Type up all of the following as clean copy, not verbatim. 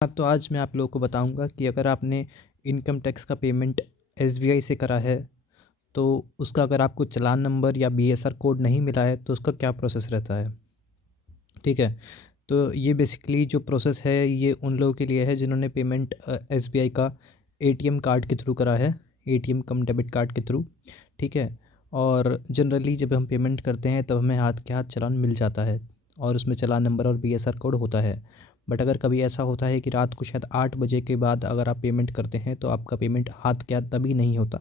हाँ, तो आज मैं आप लोगों को बताऊंगा कि अगर आपने इनकम टैक्स का पेमेंट एसबीआई से करा है, तो उसका अगर आपको चालान नंबर या बीएसआर कोड नहीं मिला है तो उसका क्या प्रोसेस रहता है। ठीक है। तो ये बेसिकली जो प्रोसेस है ये उन लोगों के लिए है जिन्होंने पेमेंट एसबीआई का एटीएम कार्ड के थ्रू करा है, एटीएम कम डेबिट कार्ड के थ्रू। ठीक है। और जनरली जब हम पेमेंट करते हैं तब हमें हाथ के हाथ चालान मिल जाता है और उसमें चालान नंबर और बीएसआर कोड होता है। बट अगर कभी ऐसा होता है कि रात को शायद 8 बजे के बाद अगर आप पेमेंट करते हैं तो आपका पेमेंट हाथ के हाथ तभी नहीं होता,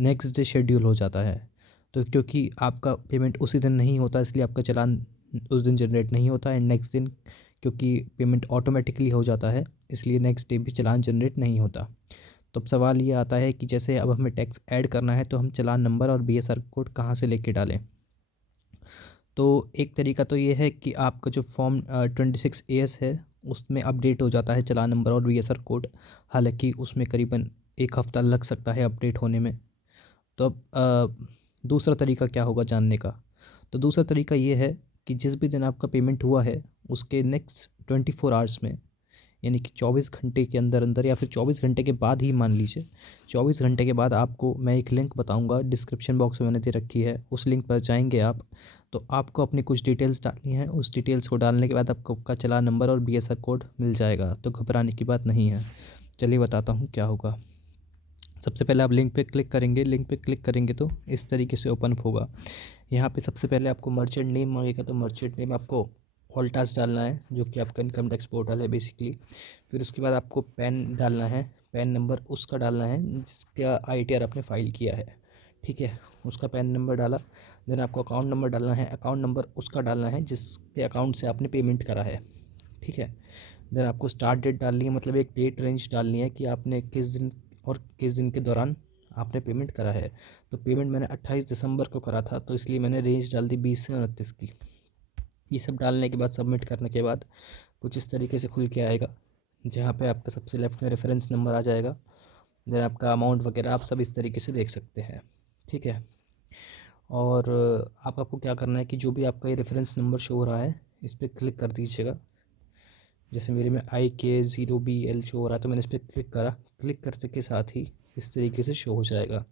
नेक्स्ट डे शेड्यूल हो जाता है। तो क्योंकि आपका पेमेंट उसी दिन नहीं होता इसलिए आपका चालान उस दिन जनरेट नहीं होता, एंड नेक्स्ट दिन क्योंकि पेमेंट ऑटोमेटिकली हो जाता है इसलिए नेक्स्ट डे भी चालान जनरेट नहीं होता। तो अब सवाल ये आता है कि जैसे अब हमें टैक्स ऐड करना है तो हम चालान नंबर और बीएसआर कोड कहाँ से लेके डालें। तो एक तरीका तो ये है कि आपका जो फॉर्म 26 AS है उसमें अपडेट हो जाता है चालान नंबर और बीएसआर कोड। हालांकि उसमें करीबन एक हफ़्ता लग सकता है अपडेट होने में। तो अब दूसरा तरीका क्या होगा जानने का। तो दूसरा तरीका ये है कि जिस भी दिन आपका पेमेंट हुआ है उसके नेक्स्ट 24 आवर्स में, यानी कि 24 घंटे के अंदर अंदर या फिर 24 घंटे के बाद ही मान लीजिए, 24 घंटे के बाद आपको मैं एक लिंक बताऊंगा, डिस्क्रिप्शन बॉक्स में मैंने दे रखी है, उस लिंक पर जाएंगे आप। तो आपको अपनी कुछ डिटेल्स डालनी है, उस डिटेल्स को डालने के बाद आपको आपका चालान नंबर और बीएसआर कोड मिल जाएगा। तो घबराने की बात नहीं है। चलिए बताता हूँ क्या होगा। सबसे पहले आप लिंक पे क्लिक करेंगे, लिंक पे क्लिक करेंगे तो इस तरीके से ओपन होगा। यहाँ पे सबसे पहले आपको मर्चेंट नेम मांगेगा, तो मर्चेंट नेम आपको ऑल्टास डालना है जो कि आपका इनकम टैक्स पोर्टल है बेसिकली। फिर उसके बाद आपको पैन डालना है, पैन नंबर उसका डालना है जिसका आईटीआर आपने फाइल किया है। ठीक है, उसका पैन नंबर डाला। देन आपको अकाउंट नंबर डालना है, अकाउंट नंबर उसका डालना है जिसके अकाउंट से आपने पेमेंट करा है। ठीक है। देन आपको स्टार्ट डेट डालनी है, मतलब एक डेट रेंज डालनी है कि आपने किस दिन और किस दिन के दौरान आपने पेमेंट करा है। तो पेमेंट मैंने 28 दिसंबर को करा था तो इसलिए मैंने रेंज डाल दी 20 से 29 की। ये सब डालने के बाद सबमिट करने के बाद कुछ इस तरीके से खुल के आएगा, जहाँ पे आपका सबसे लेफ्ट में रेफरेंस नंबर आ जाएगा। देन आपका अमाउंट वगैरह आप सब इस तरीके से देख सकते हैं। ठीक है। और आपको क्या करना है कि जो भी आपका ये रेफरेंस नंबर शो हो रहा है इस पर क्लिक कर दीजिएगा। जैसे मेरे में IK0BL शो हो रहा है तो मैंने इस पर क्लिक करा, क्लिक करने के साथ ही इस तरीके से शो हो जाएगा।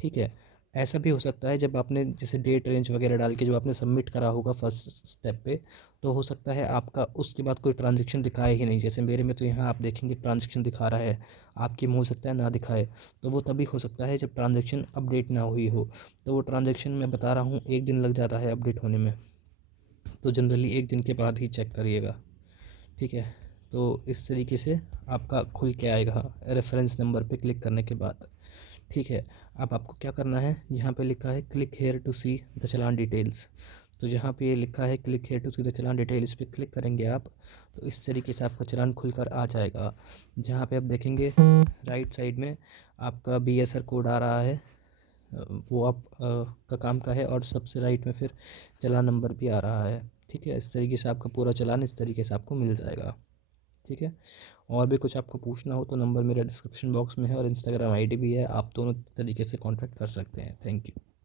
ठीक है। ऐसा भी हो सकता है जब आपने जैसे डेट रेंज वगैरह डाल के जब आपने सबमिट करा होगा फर्स्ट स्टेप पे, तो हो सकता है आपका उसके बाद कोई ट्रांजेक्शन दिखाए ही नहीं। जैसे मेरे में तो यहाँ आप देखेंगे ट्रांजेक्शन दिखा रहा है, आपके में हो सकता है ना दिखाए। तो वो तभी हो सकता है जब ट्रांजेक्शन अपडेट ना हुई हो। तो वो ट्रांजेक्शन मैं बता रहा हूँ 1 दिन लग जाता है अपडेट होने में, तो जनरली 1 दिन के बाद ही चेक करिएगा। ठीक है। तो इस तरीके से आपका खुल के आएगा रेफरेंस नंबर पे क्लिक करने के बाद। ठीक है। अब आपको क्या करना है, यहाँ पे लिखा है click here to see the challan details. तो जहाँ पे ये लिखा है click here to see the challan detail, इस पर क्लिक करेंगे आप तो इस तरीके से आपका चलान खुलकर आ जाएगा। जहाँ पे आप देखेंगे राइट साइड में आपका बीएसआर कोड आ रहा है, वो आप का काम का है, और सबसे राइट में फिर चालान नंबर भी आ रहा है। ठीक है। इस तरीके से आपका पूरा चालान इस तरीके से आपको मिल जाएगा। ठीक है। और भी कुछ आपको पूछना हो तो नंबर मेरा डिस्क्रिप्शन बॉक्स में है और इंस्टाग्राम आईडी भी है, आप दोनों तरीके से कांटेक्ट कर सकते हैं। Thank you.